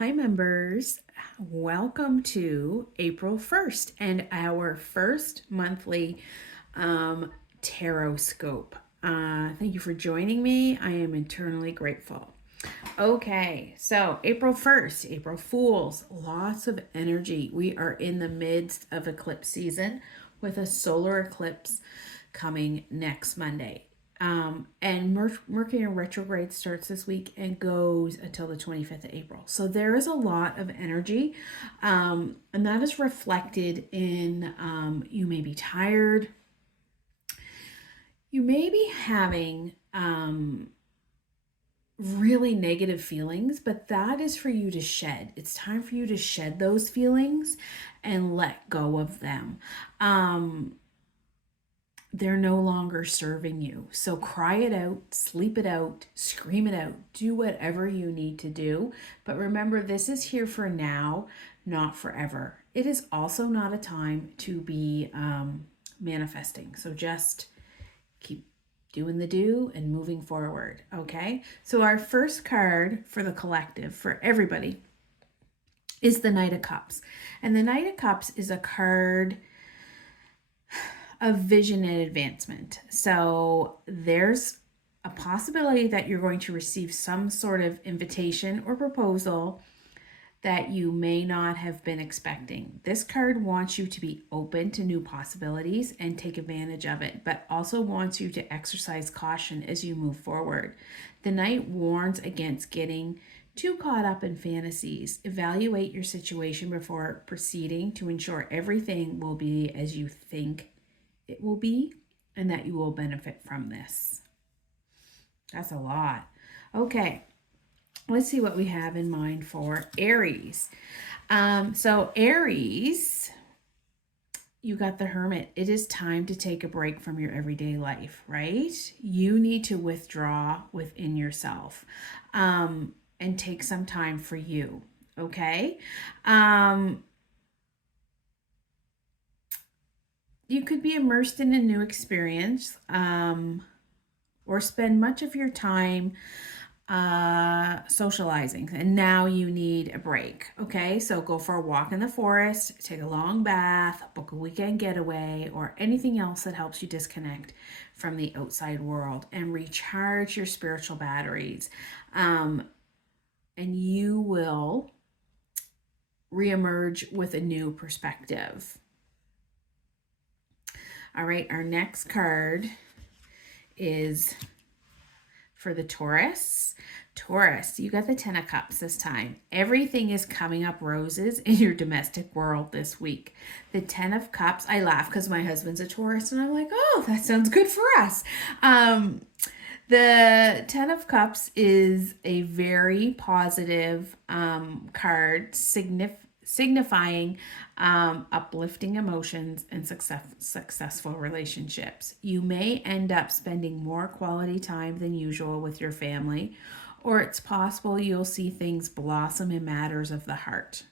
Hi, members. Welcome to April 1st and our first monthly um, Taroscope. Thank you for joining me. I am eternally grateful. Okay, so April 1st, April Fools, lots of energy. We are in the midst of eclipse season with a solar eclipse coming next Monday. And Mercury in retrograde starts this week and goes until the 25th of April. So there is a lot of energy, and that is reflected in you may be tired, you may be having really negative feelings, but that is for you to shed. It's time for you to shed those feelings and let go of them. They're no longer serving you. So cry it out, sleep it out, scream it out, do whatever you need to do. But remember, this is here for now, not forever. It is also not a time to be manifesting. So just keep doing the do and moving forward. Okay. So our first card for the collective, for everybody, is the Knight of Cups. And the Knight of Cups is a card of vision and advancement. So there's a possibility that you're going to receive some sort of invitation or proposal that you may not have been expecting. This card wants you to be open to new possibilities and take advantage of it, but also wants you to exercise caution as you move forward. The Knight warns against getting too caught up in fantasies. Evaluate your situation before proceeding to ensure everything will be as you think it will be and that you will benefit from this. That's a lot. Okay, let's see what we have in mind for Aries. So Aries, you got the Hermit. It is time to take a break from your everyday life, right? You need to withdraw within yourself and take some time for you, okay? You could be immersed in a new experience or spend much of your time socializing, and now you need a break. Okay, so go for a walk in the forest, take a long bath, book a weekend getaway, or anything else that helps you disconnect from the outside world and recharge your spiritual batteries. And you will reemerge with a new perspective. All right, our next card is for the Taurus. Taurus, you got the Ten of Cups this time. Everything is coming up roses in your domestic world this week. The Ten of Cups, I laugh because my husband's a Taurus and I'm like, oh, that sounds good for us. The Ten of Cups is a very positive card, signifying uplifting emotions and successful relationships. You may end up spending more quality time than usual with your family, or it's possible you'll see things blossom in matters of the heart.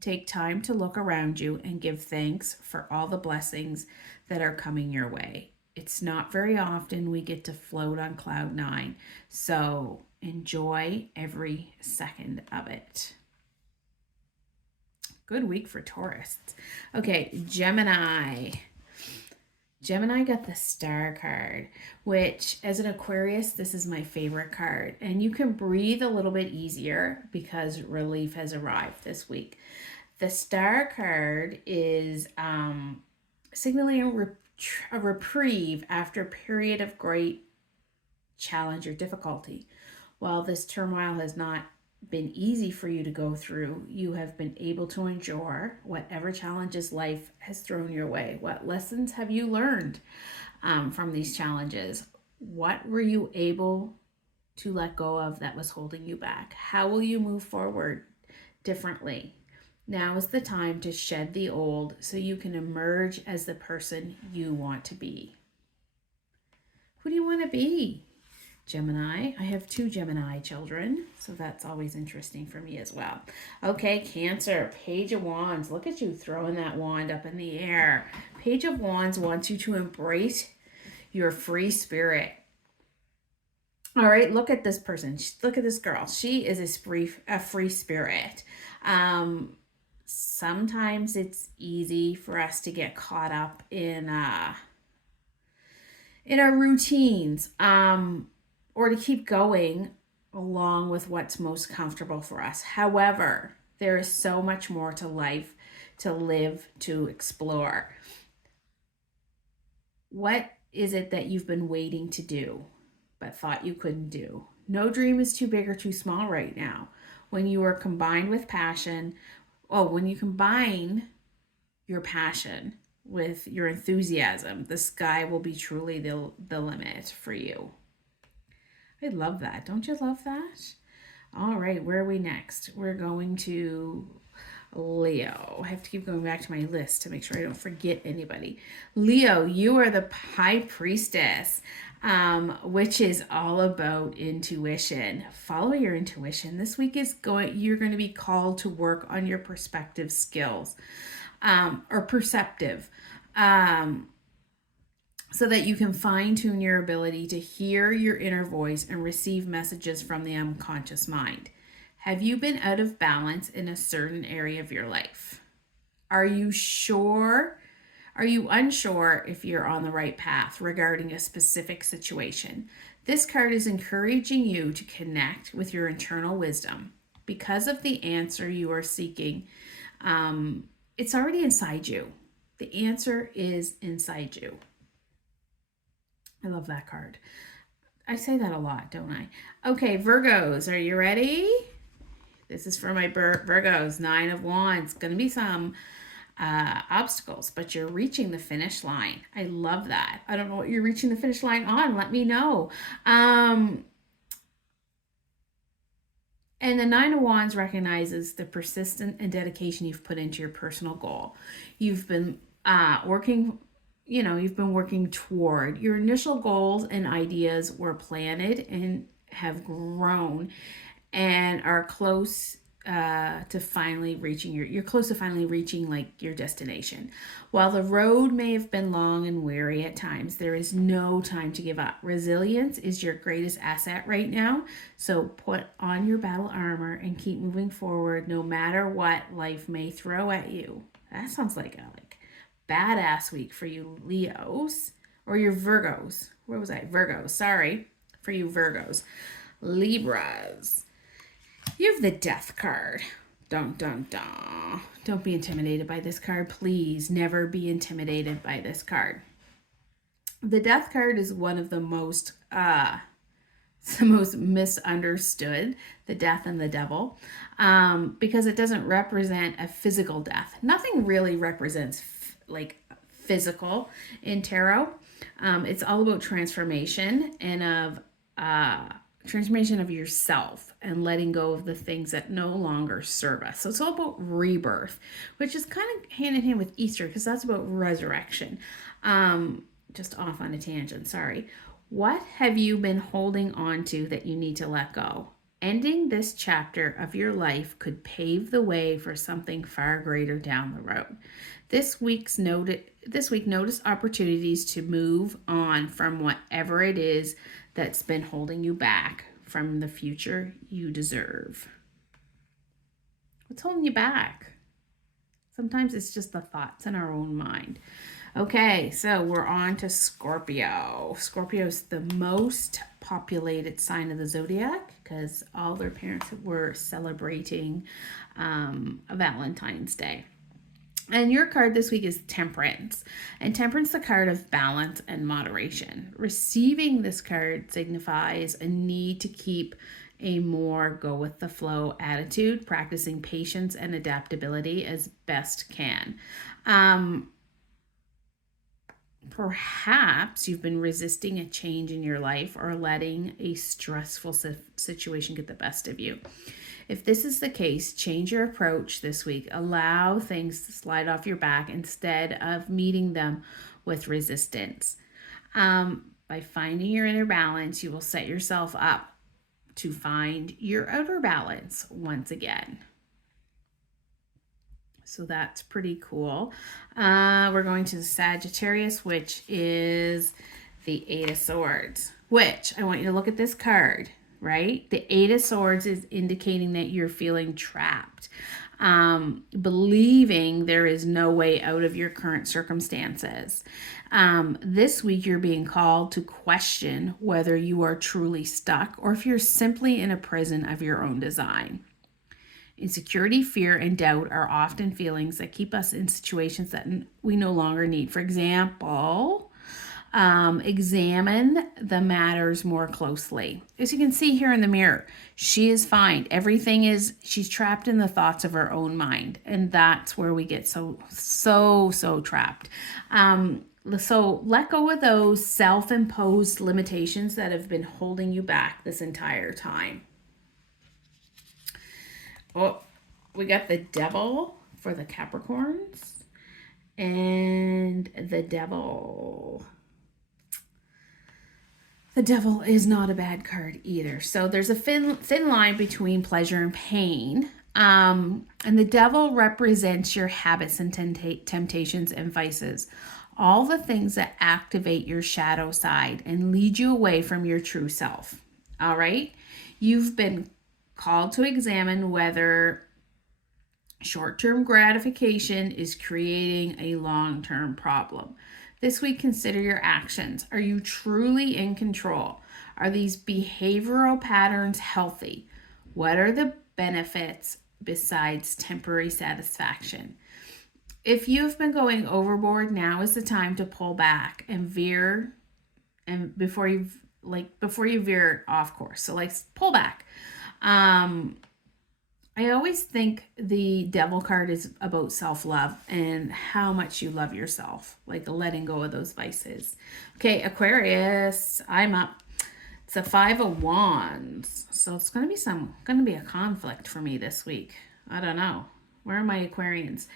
Take time to look around you and give thanks for all the blessings that are coming your way. It's not very often we get to float on cloud nine, so enjoy every second of it. Good week for Taurus. Okay, Gemini. Gemini got the Star card, which as an Aquarius, this is my favorite card. And you can breathe a little bit easier because relief has arrived this week. The Star card is signaling a reprieve after a period of great challenge or difficulty. While this turmoil has not been easy for you to go through, you have been able to endure whatever challenges life has thrown your way. What lessons have you learned from these challenges? What were you able to let go of that was holding you back? How will you move forward differently? Now is the time to shed the old so you can emerge as the person you want to be. Who do you want to be? Gemini. I have 2 Gemini children, so that's always interesting for me as well. Okay, Cancer, Page of Wands. Look at you throwing that wand up in the air. Page of Wands wants you to embrace your free spirit. All right, look at this person. Look at this girl. She is a free spirit. Um, Sometimes it's easy for us to get caught up in our routines, or to keep going along with what's most comfortable for us. However, there is so much more to life to live, to explore. What is it that you've been waiting to do but thought you couldn't do? No dream is too big or too small right now. When you are combined with passion, when you combine your passion with your enthusiasm, the sky will be truly the limit for you. I love that. Don't you love that? All right, where are we next? We're going to Leo. I have to keep going back to my list to make sure I don't forget anybody. Leo, you are the High Priestess, which is all about intuition. Follow your intuition. This week you're going to be called to work on your perspective skills, or perceptive. So that you can fine tune your ability to hear your inner voice and receive messages from the unconscious mind. Have you been out of balance in a certain area of your life? Are you sure? Are you unsure if you're on the right path regarding a specific situation? This card is encouraging you to connect with your internal wisdom. Because of the answer you are seeking, it's already inside you. The answer is inside you. I love that card. I say that a lot, don't I? Okay, Virgos, are you ready? This is for my Virgos. 9 of Wands. Going to be some obstacles, but you're reaching the finish line. I love that. I don't know what you're reaching the finish line on. Let me know. And the 9 of Wands recognizes the persistence and dedication you've put into your personal goal. You've been you've been working toward your initial goals, and ideas were planted and have grown and are close to finally reaching you're close to finally reaching like your destination. While the road may have been long and weary at times, there is no time to give up. Resilience is your greatest asset right now, so put on your battle armor and keep moving forward no matter what life may throw at you. That sounds like a badass week for you Leos, or your Virgos. Where was I? Virgos, sorry. For you Virgos. Libras. You have the Death card. Dun dun dun. Don't be intimidated by this card. Please never be intimidated by this card. The Death card is one of the most misunderstood, the death and the devil, because it doesn't represent a physical death. Nothing really represents like physical in tarot. It's all about transformation and of transformation of yourself and letting go of the things that no longer serve us. So it's all about rebirth, which is kind of hand in hand with Easter because that's about resurrection. Just off on a tangent, sorry. What have you been holding on to that you need to let go? Ending this chapter of your life could pave the way for something far greater down the road. This week notice opportunities to move on from whatever it is that's been holding you back from the future you deserve. What's holding you back? Sometimes it's just the thoughts in our own mind. Okay, so we're on to Scorpio. Scorpio is the most populated sign of the zodiac because all their parents were celebrating a Valentine's Day. And your card this week is Temperance. And Temperance is the card of balance and moderation. Receiving this card signifies a need to keep a more go with the flow attitude, practicing patience and adaptability as best can. Perhaps you've been resisting a change in your life or letting a stressful situation get the best of you. If this is the case, change your approach this week. Allow things to slide off your back instead of meeting them with resistance. By finding your inner balance, you will set yourself up to find your outer balance once again. So that's pretty cool. We're going to the Sagittarius, which is the Eight of Swords, which I want you to look at this card, right? The Eight of Swords is indicating that you're feeling trapped, believing there is no way out of your current circumstances. This week, you're being called to question whether you are truly stuck or if you're simply in a prison of your own design. Insecurity, fear, and doubt are often feelings that keep us in situations that we no longer need. For example, examine the matters more closely. As you can see here in the mirror, she is fine. She's trapped in the thoughts of her own mind. And that's where we get so trapped. So let go of those self-imposed limitations that have been holding you back this entire time. Oh, we got the Devil for the Capricorns and the Devil. The Devil is not a bad card either. So there's a thin line between pleasure and pain. And the Devil represents your habits and temptations and vices. All the things that activate your shadow side and lead you away from your true self. All right? You've been called to examine whether short-term gratification is creating a long-term problem. This week, consider your actions. Are you truly in control? Are these behavioral patterns healthy? What are the benefits besides temporary satisfaction? If you've been going overboard, now is the time to pull back and veer, and before you veer off course. So pull back. I always think the Devil card is about self-love and how much you love yourself, like letting go of those vices. Okay, Aquarius, I'm up. It's a Five of Wands. So it's going to be a conflict for me this week. I don't know. Where are my Aquarians?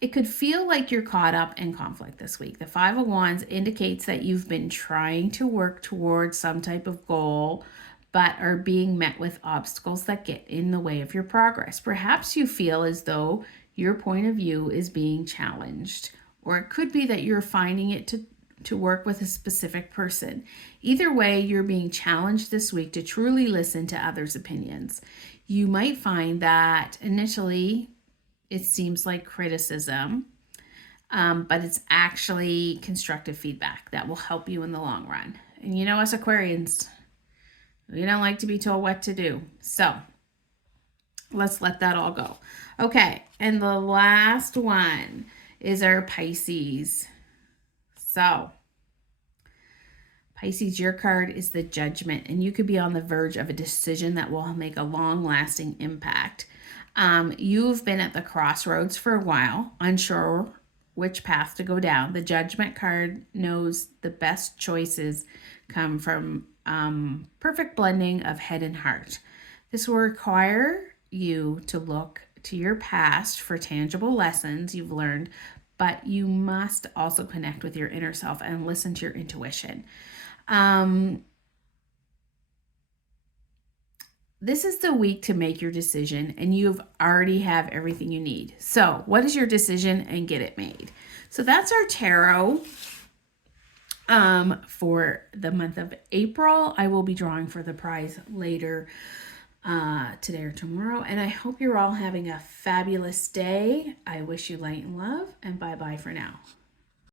It could feel like you're caught up in conflict this week. The Five of Wands indicates that you've been trying to work towards some type of goal, but are being met with obstacles that get in the way of your progress. Perhaps you feel as though your point of view is being challenged, or it could be that you're finding it to work with a specific person. Either way, you're being challenged this week to truly listen to others' opinions. You might find that initially it seems like criticism, but it's actually constructive feedback that will help you in the long run. And you know, us Aquarians, we don't like to be told what to do. So let's let that all go. Okay, and the last one is our Pisces. So Pisces, your card is the Judgment, and you could be on the verge of a decision that will make a long-lasting impact. You've been at the crossroads for a while, unsure which path to go down. The Judgment card knows the best choices come from perfect blending of head and heart. This will require you to look to your past for tangible lessons you've learned, but you must also connect with your inner self and listen to your intuition. This is the week to make your decision, and you already have everything you need. So what is your decision, and get it made? So that's our tarot for the month of April. I will be drawing for the prize later today or tomorrow, and I hope you're all having a fabulous day. I wish you light and love, and bye-bye for now.